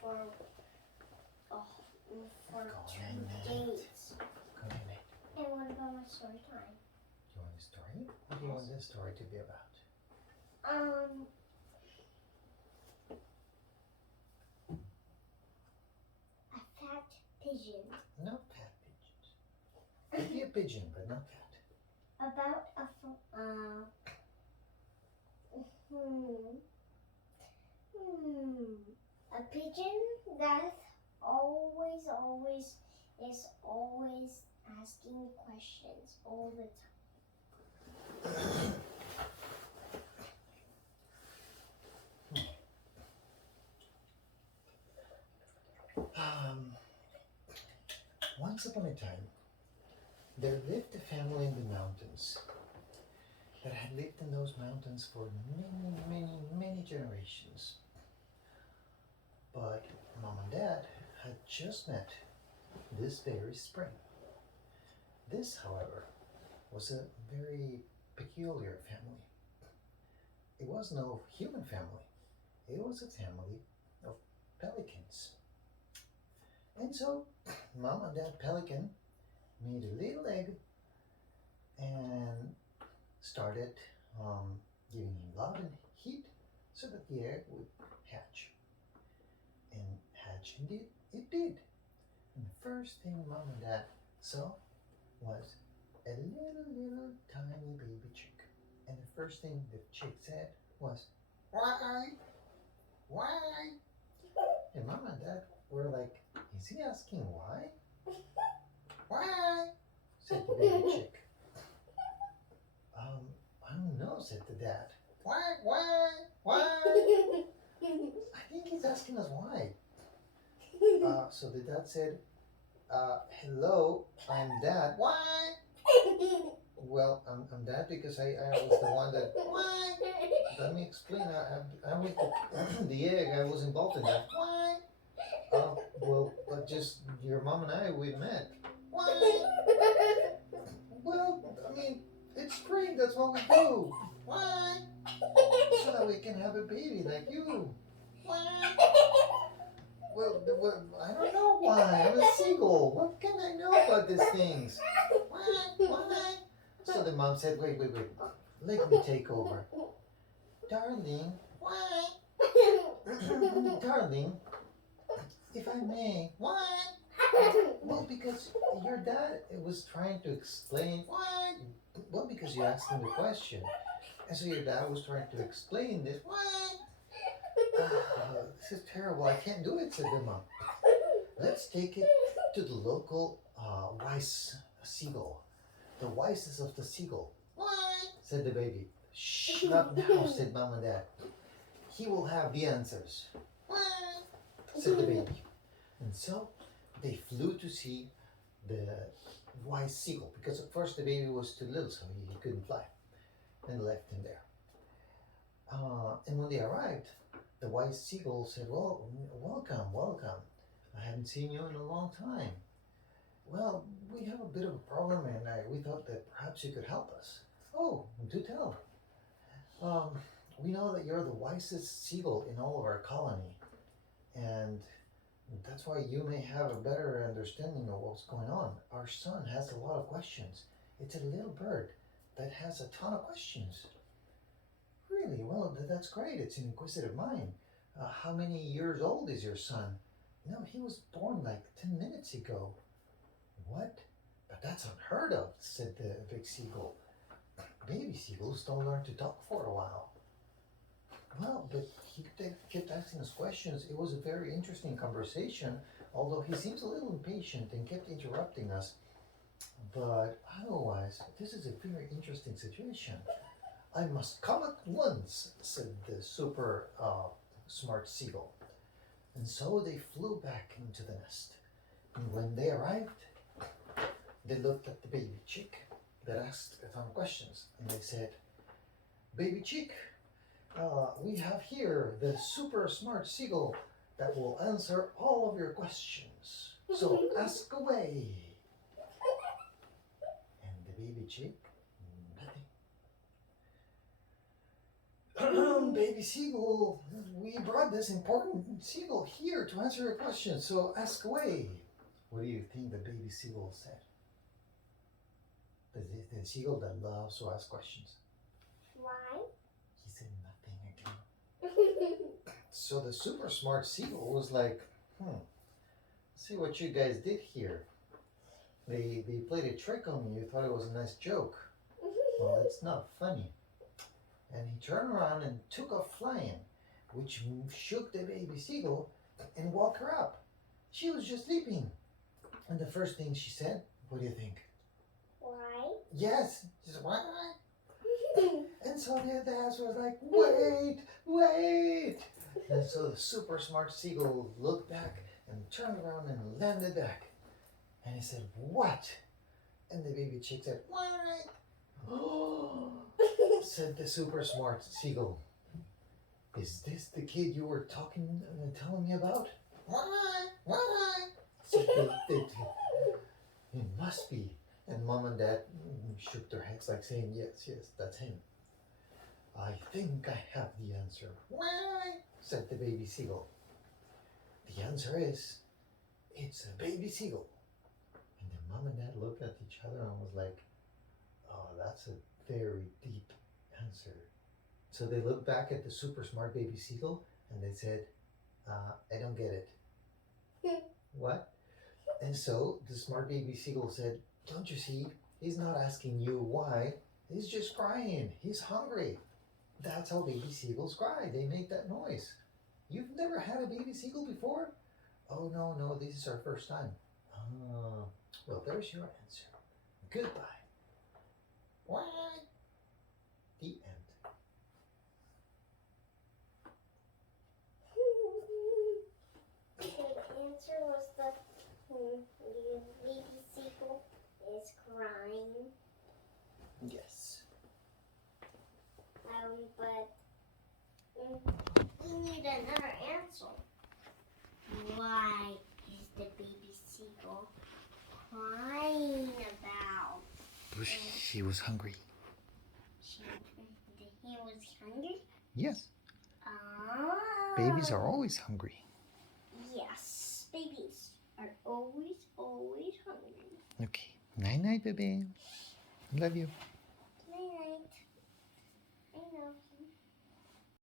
for oh, for Go 2 ahead. days. Go ahead. And what about my story time? You want a story? What do you want this story to be about? A fat pigeon. Not fat pigeons. Maybe a pigeon, but not fat. About a pigeon that always is always asking questions all the Once upon a time, there lived a family in the mountains that had lived in those mountains for many generations. But Mom and Dad had just met this very spring. This, however, was a very peculiar family. It was no human family. It was a family of pelicans. And so, Mom and Dad Pelican made a little egg and started giving him love and heat so that the egg would hatch. And hatch indeed it did. And the first thing Mom and Dad saw was a little tiny baby chick. And the first thing the chick said was, "Why? Why?" And Mom and Dad were like, "Is he asking why?" "Why?" said the baby chick. I don't know," said the dad. "Why? I think he's asking us why." So the dad said, "Hello, I'm Dad." "Why?" "Well, I'm Dad because I was the one that." "Why?" "Let me explain. I was the egg. I was involved in that." "Why?" Well, but just your mom and I, we met." "Why?" "Well, I mean, it's spring. That's what we do." "Why?" "So that we can have a baby like you." "Why?" Well, I don't know why. I'm a seagull. What can I know about these things?" Why? So the mom said, wait. Let me take over. "Darling." "Why?" "Darling, if I may." "Why?" "Well, because your dad was trying to explain." "Why?" "Well, because you asked him a question. And so your dad was trying to explain this." "Why?" This is terrible. I can't do it," said the mom. "Let's take it to the local wise seagull. The wisest of the seagull." "Why?" said the baby. "Shh, not now," said Mom and Dad. "He will have the answers." "Why?" said the baby. And so they flew to see the wise seagull, because at first the baby was too little, so he couldn't fly, and left him there. And when they arrived, the wise seagull said, "Well, welcome. I haven't seen you in a long time. Well, we have a bit of a problem, and we thought that perhaps you could help us." "Oh, do tell." "We know that you're the wisest seagull in all of our colony, and that's why you may have a better understanding of what's going on. Our son has a lot of questions. It's a little bird that has a ton of questions." "Really? Well, that's great. It's an inquisitive mind. How many years old is your son?" "No, he was born like 10 minutes ago." "What? But that's unheard of," said the big seagull. "Baby seagulls don't learn to talk for a while." "Well, but he kept asking us questions. It was a very interesting conversation, although he seems a little impatient and kept interrupting us. But otherwise, this is a very interesting situation. I must come at once," said the super smart seagull. And so they flew back into the nest. And when they arrived, they looked at the baby chick that asked a ton of questions. And they said, "Baby chick, we have here the super smart seagull that will answer all of your questions. So ask away." And the baby chick, nothing. Baby seagull, we brought this important seagull here to answer your question, so ask away. What do you think the baby seagull said? The seagull that loves to ask questions. Why? He said nothing again. So the super smart seagull was like, see what you guys did here. They played a trick on me. You thought it was a nice joke. Well, it's not funny. And he turned around and took off flying, which shook the baby seagull and woke her up. She was just sleeping. And the first thing she said, what do you think? Why? Yes, she said, why? And so the answer was like, wait. And so the super smart seagull looked back and turned around and landed back. And he said, what? And the baby chick said, why? Said the super smart seagull. Is this the kid you were telling me about? Why? Said it must be. And mom and dad shook their heads like saying, yes, that's him. I think I have the answer. Why? Said the baby seagull. The answer is, it's a baby seagull. And the mom and dad looked at each other and was like, oh, that's a very deep answer. So they looked back at the super smart baby seagull and they said, I don't get it. What? And so the smart baby seagull said, don't you see? He's not asking you why. He's just crying. He's hungry. That's how baby seagulls cry. They make that noise. You've never had a baby seagull before? Oh, no, this is our first time. Oh, well, there's your answer. Goodbye. What? The end. The answer was the baby seagull is crying. Yes. But you need another answer. Why is the baby seagull crying about? She was hungry. He was hungry? Yes. Ah. Babies are always hungry. Yes, babies are always hungry. Okay. Night, baby. Love you.